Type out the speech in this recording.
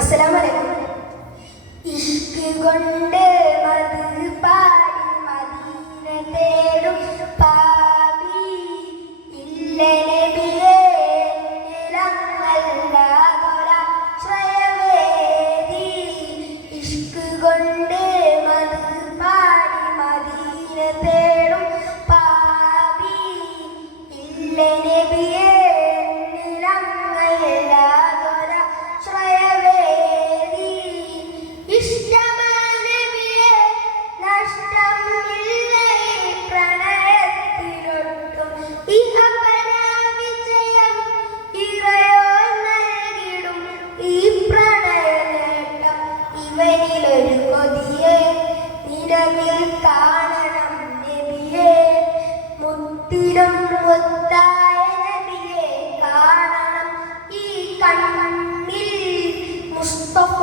അസ്സലാമു അലൈക്കും. ഇഷ്ക് കൊണ്ട് മധു പാടി മദീന തേടും പാപി ഇല്ല നബിയേ നിലങ്ങല്ലാതൊരാശ്രയവേദി. ഇഷ്ക് കൊണ്ട് മധു പാടി മദീന തേടും പാപി ഇല്ല നബിയേ ഇവനിലൊരു കൊതിയെ നിലവിൽ കാണണം നബിയെ, മുത്തിലും മുത്തായ നബിയെ കാണണം ഈ കണ്ണിൽ. മുസ്തഫ